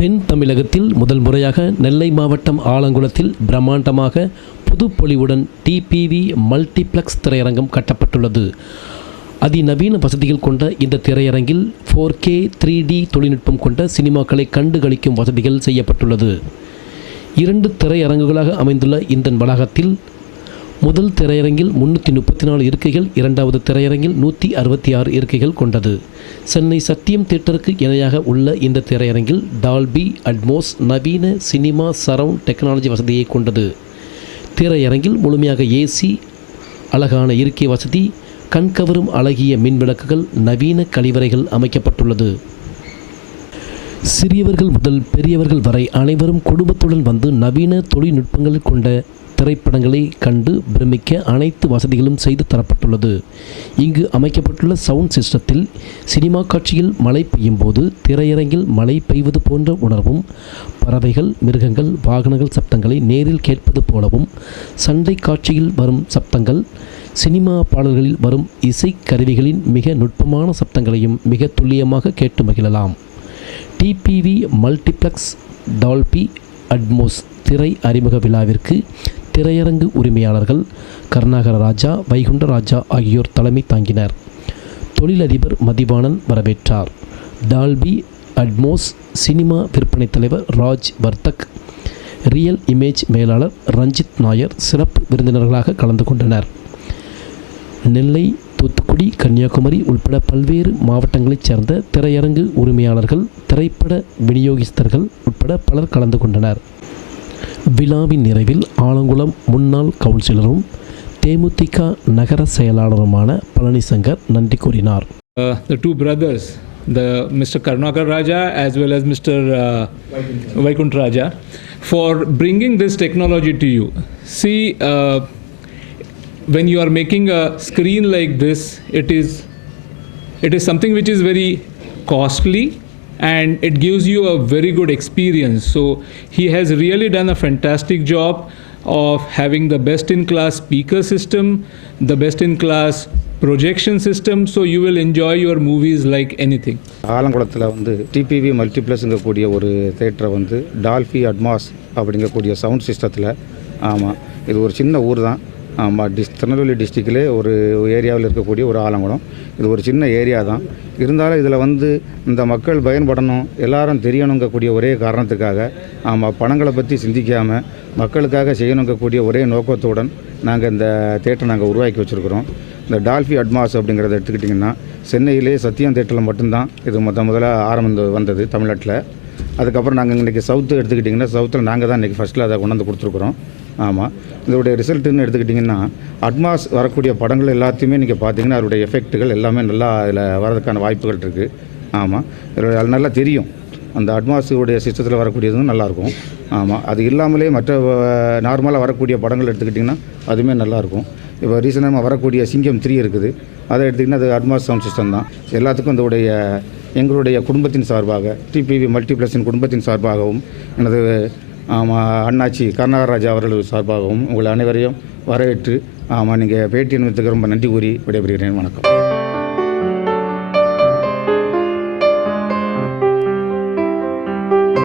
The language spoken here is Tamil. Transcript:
தென் தமிழகத்தில் முதல் முறையாக நெல்லை மாவட்டம் ஆலங்குளத்தில் பிரம்மாண்டமாக புதுப்பொலிவுடன் டிபிவி மல்டிப்ளெக்ஸ் திரையரங்கம் கட்டப்பட்டுள்ளது. அதிநவீன வசதிகள் கொண்ட இந்த திரையரங்கில் ஃபோர் கே த்ரீ டி தொழில்நுட்பம் கொண்ட சினிமாக்களை கண்டுகளிக்கும் வசதிகள் செய்யப்பட்டுள்ளது. இரண்டு திரையரங்குகளாக அமைந்துள்ள இந்த வளாகத்தில் முதல் திரையரங்கில் முன்னூற்றி முப்பத்தி நாலு இருக்கைகள் இரண்டாவது திரையரங்கில் நூற்றி அறுபத்தி ஆறு இருக்கைகள் கொண்டது. சென்னை சத்தியம் தியேட்டருக்கு இணையாக உள்ள இந்த திரையரங்கில் டால்பி அட்மோஸ் நவீன சினிமா சரவுண்ட் டெக்னாலஜி வசதியை கொண்டது. திரையரங்கில் முழுமையாக ஏசி அழகான இருக்கை வசதி கண்கவரும் அழகிய மின் விளக்குகள் நவீன கழிவறைகள் அமைக்கப்பட்டுள்ளது. சிறியவர்கள் முதல் பெரியவர்கள் வரை அனைவரும் குடும்பத்துடன் வந்து நவீன தொழில்நுட்பங்கள் கொண்ட திரைப்படங்களை கண்டு பிரமிக்க அனைத்து வசதிகளும் செய்து தரப்பட்டுள்ளது. இங்கு அமைக்கப்பட்டுள்ள சவுண்ட் சிஸ்டத்தில் சினிமா காட்சியில் மழை பெய்யும் போது திரையரங்கில் மழை பெய்வது போன்ற உணர்வும் பறவைகள் மிருகங்கள் வாகனங்கள் சப்தங்களை நேரில் கேட்பது போலவும் சண்டை காட்சியில் வரும் சப்தங்கள் சினிமா பாடல்களில் வரும் இசை கருவிகளின் மிக நுட்பமான சப்தங்களையும் மிக துல்லியமாக கேட்டு மகிழலாம். டிபிவி மல்டிப்ளெக்ஸ் டால்பி அட்மோஸ் திரை அறிமுக விழாவிற்கு திரையரங்கு உரிமையாளர்கள் கருணாகர ராஜா வைகுண்ட ராஜா ஆகியோர் தலைமை தாங்கினர். தொழிலதிபர் மதிவாணன் வரவேற்றார். டால்பி அட்மோஸ் சினிமா விற்பனை தலைவர் ராஜ் வர்த்தக் ரியல் இமேஜ் மேலாளர் ரஞ்சித் நாயர் சிறப்பு விருந்தினர்களாக கலந்து கொண்டனர். நெல்லை தூத்துக்குடி கன்னியாகுமரி உள்பட பல்வேறு மாவட்டங்களைச் சேர்ந்த திரையரங்கு உரிமையாளர்கள் திரைப்பட விநியோகிஸ்தர்கள் உட்பட பலர் கலந்து கொண்டனர். விழாவின் நிறைவில் ஆலங்குளம் முன்னாள் கவுன்சிலரும் தேமுதிக நகர செயலாளருமான பழனிசங்கர் நன்றி கூறினார் uh, the two brothers, the Mr. Karnakar Raja as well as Mr. Uh, Vaikunt Raja, for bringing this technology to you. See, uh, when you are making a screen like this, it is it is something which is very costly and it gives you a very good experience. So he has really done a fantastic job of having the best in class speaker system, the best in class projection system, so you will enjoy your movies like anything. ஆலங்குளத்தில் வந்து டிபிவி மல்டிப்ளஸ்ங்கக்கூடிய ஒரு தேட்டரை வந்து டால்ஃபி அட்மாஸ் அப்படிங்கக்கூடிய சவுண்ட் சிஸ்டத்தில் ஆமாம் இது ஒரு சின்ன ஊர் தான் டிஸ் திருநெல்வேலி டிஸ்ட்ரிக்டிலே ஒரு ஏரியாவில் இருக்கக்கூடிய ஒரு ஆலங்குளம். இது ஒரு சின்ன ஏரியா தான். இருந்தாலும் இதில் வந்து இந்த மக்கள் பயன்படணும் எல்லாரும் தெரியணுங்கக்கூடிய ஒரே காரணத்துக்காக ஆமாம் பணங்களை பற்றி சிந்திக்காமல் மக்களுக்காக செய்யணுங்கக்கூடிய ஒரே நோக்கத்துடன் நாங்கள் இந்த தேட்டரை நாங்கள் உருவாக்கி வச்சுருக்கிறோம். இந்த டால்ஃபி அட்மாஸ் அப்படிங்கிறத எடுத்துக்கிட்டிங்கன்னா சென்னையிலே சத்தியம் தேட்டரில் மட்டும்தான் இது முத முதல்ல ஆரம்பம் வந்தது தமிழ்நாட்டில். அதுக்கப்புறம் நாங்கள் இன்றைக்கி சவுத்து எடுத்துக்கிட்டிங்கன்னா சவுத்தில் நாங்கள் தான் இன்றைக்கி ஃபஸ்ட்டில் அதை கொண்டாந்து கொடுத்துருக்குறோம். ஆமாம் இதோடைய ரிசல்ட்டுன்னு எடுத்துக்கிட்டிங்கன்னா அட்மாஸ் வரக்கூடிய படங்கள் எல்லாத்தையுமே நீங்கள் பார்த்தீங்கன்னா அதோடைய எஃபெக்ட்டுகள் எல்லாமே நல்லா அதில் வரதுக்கான வாய்ப்புகள் இருக்குது ஆமாம் இதோட அது நல்லா தெரியும். அந்த அட்மாஸுடைய சிஸ்டத்தில் வரக்கூடியதும் நல்லாயிருக்கும். ஆமாம் அது இல்லாமலே மற்ற நார்மலாக வரக்கூடிய படங்கள் எடுத்துக்கிட்டிங்கன்னா அதுவுமே நல்லாயிருக்கும். இப்போ ரீசனாக வரக்கூடிய சிங்கம் த்ரீ இருக்குது. அதை எடுத்திங்கன்னா அது அட்மாஸ் சவுண்ட் சிஸ்டம் தான். எல்லாத்துக்கும் அதோடைய எங்களுடைய குடும்பத்தின் சார்பாக டிபிவி மல்டிப்ளஸின் குடும்பத்தின் சார்பாகவும் எனது ஆமாம் அண்ணாச்சி கருணாகராஜா அவர்கள் சார்பாகவும் உங்கள் அனைவரையும் வரவேற்று ஆமாம் நீங்கள் பேட்டி அனுமதிக்கு ரொம்ப நன்றி கூறி விடைபெறுகிறேன். வணக்கம்.